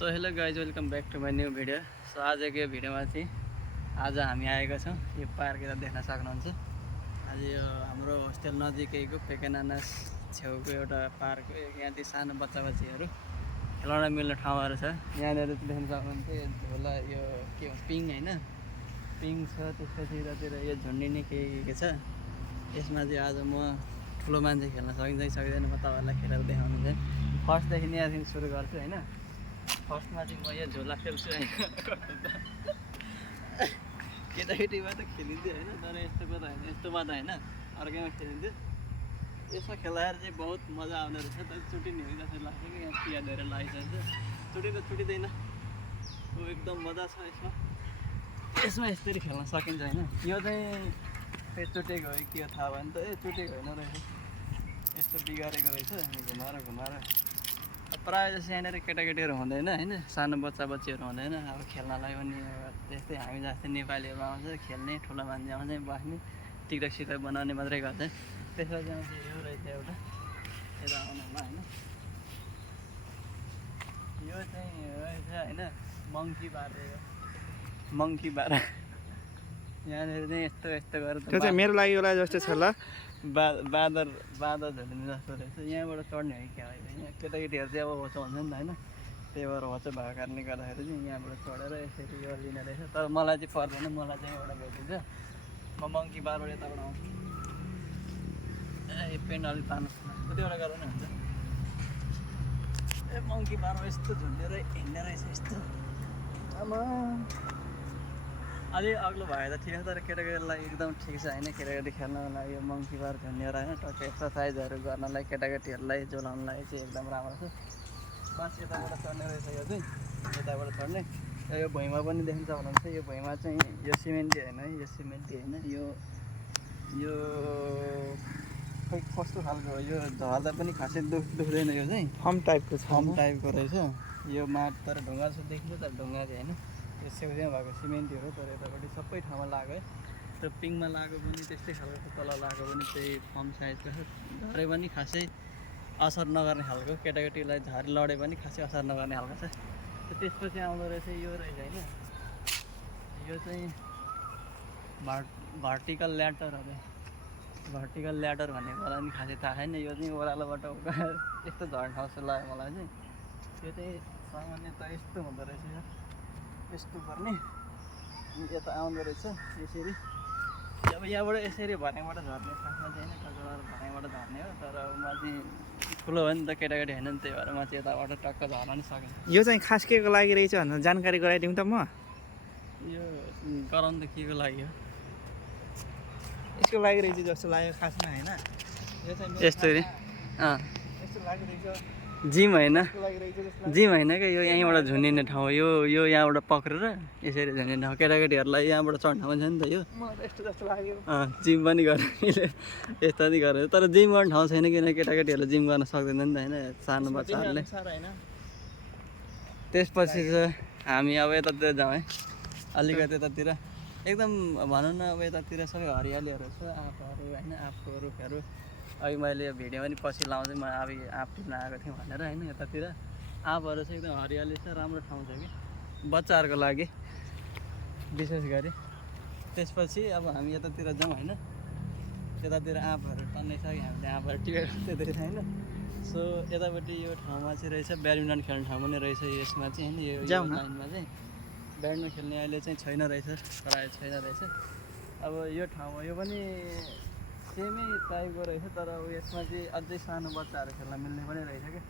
So hello guys welcome back to my new video. So आजको यो भिडियोमा चाहिँ आज हामी आएका छौँ यो पार्क देख्न सक्नुहुन्छ। आज यो हाम्रो होस्टेल नजिकैको पेकेनानास छेउको एउटा पार्क हो। यहाँ चाहिँ सानो बच्चा बच्चीहरू खेलाउन मिल्ने ठाउँहरू छ। यहाँनिर देख्न सक्नुहुन्छ यो झोला यो के हो पिङ होइन पिङ छ। त्यसपछि यतातिर यो झुन्डिने के छ। यसमा चाहिँ आज म ठुलो मान्छे खेल्न सकिन्छ कि सक्दैन म तपाईँहरूलाई खेलेर देखाउनु चाहिँ फर्स्टदेखि यहाँदेखि सुरु गर्छु होइन। फर्स्टमा चाहिँ म यो झोला खेल्छु होइन। केटाकेटीमा त खेलिन्थ्यो होइन तर यस्तोको त होइन यस्तोमा त होइन अर्कैमा खेलिन्थ्यो। यसमा खेलाएर चाहिँ बहुत मजा आउने रहेछ तर चुटिने हो जस्तो लाग्छ कि यहाँ पिया धेरै लागिसक्छ। छुटिँदैन ऊ एकदम मजा छ यसमा। यसमा यसरी खेल्न सकिन्छ होइन। यो चाहिँ चुटेको हो के हो थाहा भयो नि त चुटेको होइन रहेछ यस्तो बिगारेको रहेछ घुमाएर प्रायः जस्तो यहाँनिर केटाकेटीहरू हुँदैन होइन सानो बच्चा बच्चीहरू हुँदैन। अब खेल्नलाई पनि त्यस्तै हामी जस्तै नेपालीहरू आउँछ खेल्ने ठुलो मान्छे आउँछ बस्ने टिकटक सिकटक बनाउने मात्रै गर्छ। त्यसपछि आउँछ यो रहेछ एउटा यता आउनुमा होइन यो चाहिँ रहेछ होइन मङ्की बार यहाँनिर चाहिँ यस्तो गरेर त्यो चाहिँ मेरो लागि होला जस्तो छ ल। बाँदर झुलिने जस्तो रहेछ। यहाँबाट चढ्ने हो कि क्या यहाँ केटाकेटीहरू चाहिँ अब होचो हुन्छ नि त होइन त्यही भएर होचो भएको कारणले गर्दाखेरि चाहिँ यहाँबाट चढेर यसरी यो लिने रहेछ। तर मलाई चाहिँ पर्दैन मलाई चाहिँ एउटा भेटिन्छ म मङ्की बारबाट यताबाट आउँछु। ए पेन्ट अलिक तान्नु कतिवटा गरेर नै हुन्छ। ए मङ्की बारमा यस्तो झुन्डेर हिँड्ने रहेछ यस्तो आमा अलि अग्लो भयो त ठिक छ तर केटाकेटीलाई एकदम ठिक छ होइन। केटाकेटी खेल्नको लागि यो मङ्की बार झुन्डेर होइन टक्क एक्सर्साइजहरू गर्नलाई केटाकेटीहरूलाई जोलाउनलाई चाहिँ एकदम राम्रो छ। बस यताबाट चढ्ने रहेछ यो चाहिँ यताबाट चढ्ने यो भुइँमा पनि देख्न सक्नुहुन्छ। यो भुइँमा चाहिँ यो सिमेन्टी होइन है यो सिमेन्टी होइन यो खै कस्तो खालको हो यो झर्दा पनि खासै दुख्दैन। यो चाहिँ फर्म टाइपको रहेछ यो माट तर ढुङ्गा जस्तो देखिन्छ तर ढुङ्गा चाहिँ होइन यो छेउछेउ भएको सिमेन्टी हो तर यतापट्टि सबै ठाउँमा लाग्यो है। त्यो पिङमा लागेको पनि त्यस्तै खालको तल लागेको पनि त्यही फर्म साइजको छ। झरे पनि खासै असर नगर्ने खालको केटाकेटीलाई झरी लडे पनि खासै असर नगर्ने खालको छ। त्यसपछि आउँदो रहेछ यो रहेछ होइन यो चाहिँ भर्टिकल ल्याडर भनेको मलाई पनि खासै थाहा छैन। यो चाहिँ ओह्रालोबाट यस्तो झर्ने ठाउँ जस्तो लाग्यो मलाई चाहिँ। यो चाहिँ सामान्यतः यस्तो हुँदो रहेछ यस्तो गर्ने यता आउँदो रहेछ यसरी। अब यहाँबाट यसरी भर्याङबाट झर्ने खासमा चाहिँ होइन टक्क भर्याङबाट झर्ने हो तर म चाहिँ ठुलो हो नि त केटाकेटी होइन नि त्यही भएर म चाहिँ यताबाट टक्क झर्न नि सकेन। यो चाहिँ खास के को लागि रहेछ भनेर जानकारी गराइदिउँ त म। यो गराउनु त के को लागि हो यसको लागि रहेछ जस्तो लाग्यो खासमा होइन। यो चाहिँ यस्तरी यस्तो लागि रहेछ जिम होइन जस्तो क्या यो यहीँबाट झुन्डिने ठाउँ यो यहाँबाट पक्रेर यसरी झुन्डिने ठाउँ केटाकेटीहरूलाई यहाँबाट चढ्न पनि छ नि त यो यस्तो जस्तो लाग्यो। जिम पनि गर्ने यस्तो नि गरेर तर जिम गर्ने ठाउँ छैन किन केटाकेटीहरूले जिम गर्न सक्दैन नि त होइन सानो बच्चाहरूले। त्यसपछि चाहिँ हामी अब यतातिर जाउँ है अलिकति यतातिर एकदम भनौँ न अब यतातिर सबै हरियालीहरू छ आँपहरू होइन आँपको रुखहरू। अघि मैले यो भिडियो पनि पछि लाउँदै म अब आँप टिप्न आएको थिएँ भनेर होइन यतातिर आँपहरू चाहिँ एकदम हरियाली छ राम्रो ठाउँ छ कि बच्चाहरूको लागि विशेष गरी। त्यसपछि अब हामी यतातिर जाउँ होइन यतातिर आँपहरू टन्नै छ कि हामीले आँपहरू टिपेर त्यतातिर होइन। सो यतापट्टि यो ठाउँमा चाहिँ रहेछ ब्याडमिन्टन खेल्ने ठाउँ पनि रहेछ यसमा चाहिँ होइन यो लाइनमा चाहिँ ब्याडमिन्टन खेल्ने अहिले चाहिँ छैन रहेछ प्रायः छैन रहेछ। अब यो ठाउँमा यो पनि सेमै टाइपको रहेछ तर अब यसमा चाहिँ अझै सानो बच्चाहरू खेल्न मिल्ने पनि रहेछ क्या।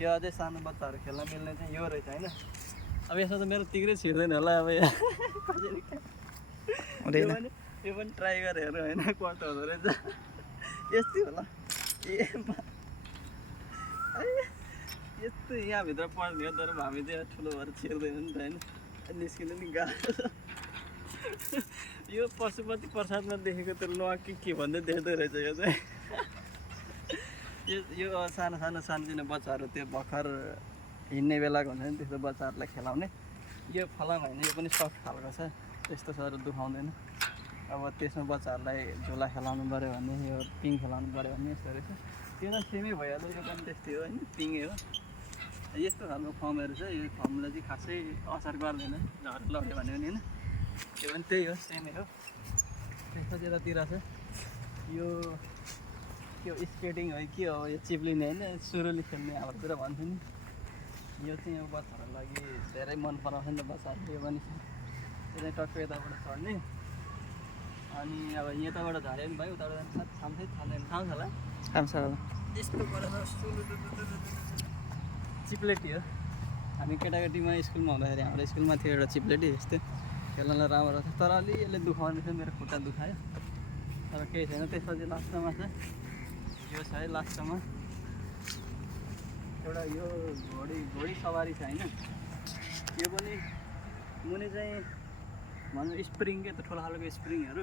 यो अझै सानो बच्चाहरू खेल्न मिल्ने चाहिँ यो रहेछ होइन। अब यसमा त मेरो तिग्रै छिर्दैन होला अब यो पनि ट्राई गरेर हेर्नु होइन कस्तो हुँदो रहेछ यस्तै होला यस्तो यहाँभित्र पढ्ने हो तर हामी चाहिँ ठुलो भएर छिर्दैन नि त होइन निस्किनु नि गाह्रो छ। यो पशुपति प्रसादमा देखेको त्यो लुवा के भन्दै देख्दै रहेछ यो चाहिँ यो सानो बच्चाहरू त्यो भर्खर हिँड्ने बेलाको हुन्छ नि त्यस्तो बच्चाहरूलाई खेलाउने यो फलाम होइन यो पनि सफ्ट खालको छ त्यस्तो साह्रो दुखाउँदैन। अब त्यसमा बच्चाहरूलाई झोला खेलाउनु पऱ्यो भने यो पिङ खेलाउनु पऱ्यो भने यस्तो रहेछ। त्यो त सेमै भइहाल्यो यो पनि त्यस्तै हो होइन पिङै हो यस्तो खालको फर्महरू छ। यो फर्मले चाहिँ खासै असर गर्दैन झर लग्यो भने पनि होइन। त्यो पनि त्यही हो, सेमै हो। त्यसपछि यतातिर छ यो के हो, स्केटिङ है के हो, यो चिप्लिने होइन, सुरुली खेल्ने हाम्रोतिर भन्थ्यो नि। यो चाहिँ अब बच्चाहरूको लागि धेरै मन पराउँछ नि त बच्चाहरूले। यो पनि छ, त्यो चाहिँ टक्क यताबाट चढ्ने। अनि अब यताबाट झऱ्यो भने भाइ उताबाट जान्छ थाम्छै थाम्दैन, थाम्छ होला थाम्छ होला। यस्तो गरेर चिप्लेटी हो। हामी केटाकेटीमा स्कुलमा हुँदाखेरि हाम्रो स्कुलमा थियो एउटा चिप्लेटी, यस्तो खेल्नलाई राम्रो थियो। तर अलि यसले दुखाउने थियो, मेरो खुट्टा दुखायो तर केही छैन। त्यसपछि लास्टमा छ यो छ है, लास्टमा एउटा यो घोडी सवारी छ होइन। यो पनि मुनि चाहिँ भनौँ स्प्रिङ के त ठुलो खालको स्प्रिङहरू।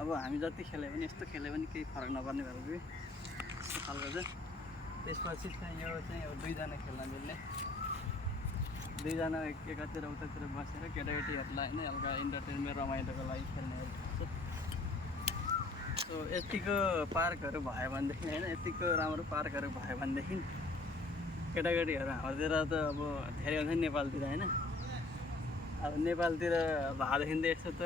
अब हामी जति खेल्यो भने यस्तो खेल्यो भने केही फरक नपर्ने भएको कि यस्तो खालको छ। त्यसपछि चाहिँ यो चाहिँ अब दुईजना खेल्न मिल्ने, दुईजना एकातिर उतातिर बसेर केटाकेटीहरूलाई होइन हल्का इन्टरटेनमेन्ट रमाइलोको लागि खेल्नेहरू छ। सो यतिको पार्कहरू भयो भनेदेखि होइन, यतिको राम्रो पार्कहरू भयो भनेदेखि केटाकेटीहरू हाम्रोतिर त अब धेरै हुन्छ नि नेपालतिर होइन। अब नेपालतिर भएदेखि त यस्तो त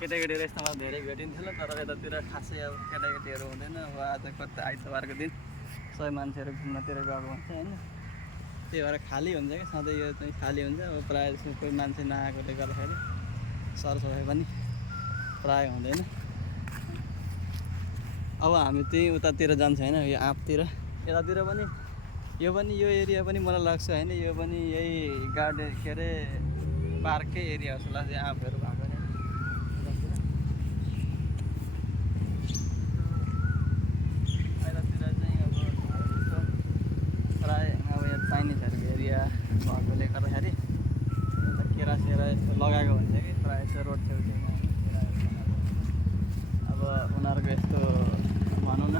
केटाकेटीहरू यस्तोमा धेरै भेटिन्थ्यो ल। तर यतातिर खासै अब केटाकेटीहरू हुँदैन। अब आज कति आइतबारको दिन सबै मान्छेहरू घुम्नतिर गएको हुन्छ होइन। त्यही भएर खाली हुन्छ क्या सधैँ, यो चाहिँ खाली हुन्छ। अब प्रायः जस्तो कोही मान्छे नआएकोले गर्दाखेरि सरसफाइ पनि प्रायः हुँदैन। अब हामी त्यही उतातिर जान्छ होइन, यो आँपतिर यतातिर पनि। यो एरिया पनि मलाई लाग्छ होइन, यो पनि यही गार्डन के अरे पार्ककै एरिया जस्तो लाग्छ आँपहरू भएको नि। यतातिर चाहिँ अब जस्तो प्रायः अब यहाँ चाइनिजहरूको एरिया भएकोले गर्दाखेरि केरासेरा यस्तो लगाएको हुन्छ कि प्रायः यस्तो रोड छेउछेउमा। अब उनीहरूको यस्तो भनौँ न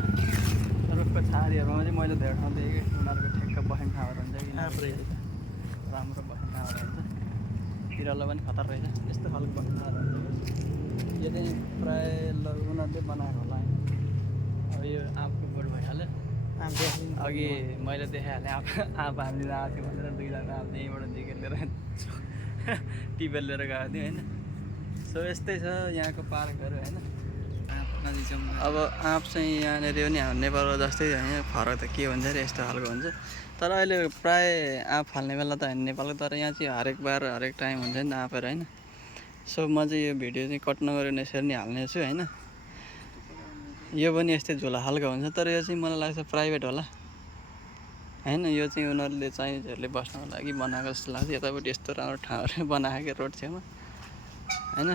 रुखको छारीहरूमा चाहिँ मैले धेरै ठाउँ देखेँ कि उनीहरूको ठ्याक्क बस्ने ठाउँहरू हुन्छ कि राम्रो बस्ने ठाउँहरू हुन्छ। बिरालो पनि खतर रहेछ, यस्तो खालको बस्ने ठाउँहरू हुन्छ। यो चाहिँ प्रायः उनीहरूले बनाएको होला। अब यो आँपको बोट भइहाल्यो। अघि मैले देखाइहालेँ आँप हामीले आएको थियो भनेर, दुईजना आँप यहीँबाट दिकेर लिएर टिपेर लिएर गएको थियो होइन। सो यस्तै छ यहाँको पार्कहरू होइन। अब आँप चाहिँ यहाँनिर पनि हाम्रो नेपालको जस्तै होइन, फरक त के हुन्छ अरे यस्तो खालको हुन्छ। तर अहिले प्रायः आँप फाल्ने बेला त होइन नेपालको, तर यहाँ चाहिँ हरेक बार हरेक टाइम हुन्छ नि त आँपहरू होइन। सो म चाहिँ यो भिडियो चाहिँ कट नगरेर यसरी नै हाल्नेछु होइन। यो पनि यस्तै झोला खालको हुन्छ, तर यो चाहिँ मलाई लाग्छ प्राइभेट होला होइन। यो चाहिँ उनीहरूले चाइनिजहरूले बस्नको लागि बनाएको जस्तो लाग्छ। यतापट्टि यस्तो राम्रो ठाउँहरू बनाएको क्या रोड छेउमा होइन।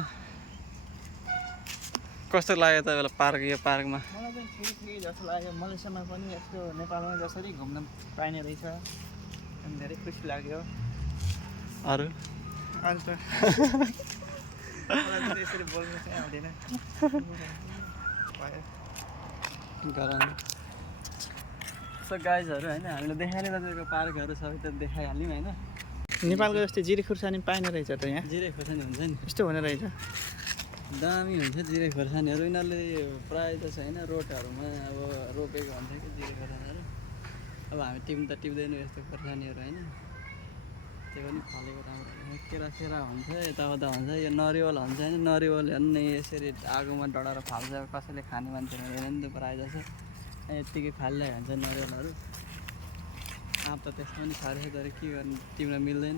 कस्तो लाग्यो तपाईँलाई पार्क, यो पार्कमा? मलाई चाहिँ ठिकै जस्तो लाग्यो। मलेसियामा पनि यस्तो नेपालमा जसरी घुम्न पाइने रहेछ अनि धेरै खुसी लाग्यो। अरू अन्त मलाई चाहिँ यसरी बोल्नु चाहिँ आउँदैन। गराउनु। सो गाइजहरू होइन, हामीले देखाइहाल्यो तपाईँको पार्कहरू सबै त देखाइहाल्यौँ होइन। नेपालको जस्तै जिरे खुर्सानी पाइने रहेछ त यहाँ। जिरे खोर्सानी हुन्छ नि, यस्तो हुने रहेछ। दामी हुन्छ जिरे खोर्सानीहरू। यिनीहरूले प्रायः त छैन रोडहरूमा अब रोपेको हुन्छ कि जिरे खोर्सानीहरू। अब हामी टिप्दैनौँ यस्तो खोर्सानीहरू होइन। त्यो पनि फलेको राम्रो। केरासेरा हुन्छ, यताउता हुन्छ। यो नरिवल हुन्छ होइन, नरिवलहरू नै यसरी आगोमा डढाएर फाल्छ। कसैले खाने मान्छेहरू हुँदैन नि त प्रायः जस्तो, यत्तिकै फालिरहेको हुन्छ नरिवलहरू। आँप त त्यसमा पनि छ रहेछ, तर के गर्नु टिप्न मिल्दैन।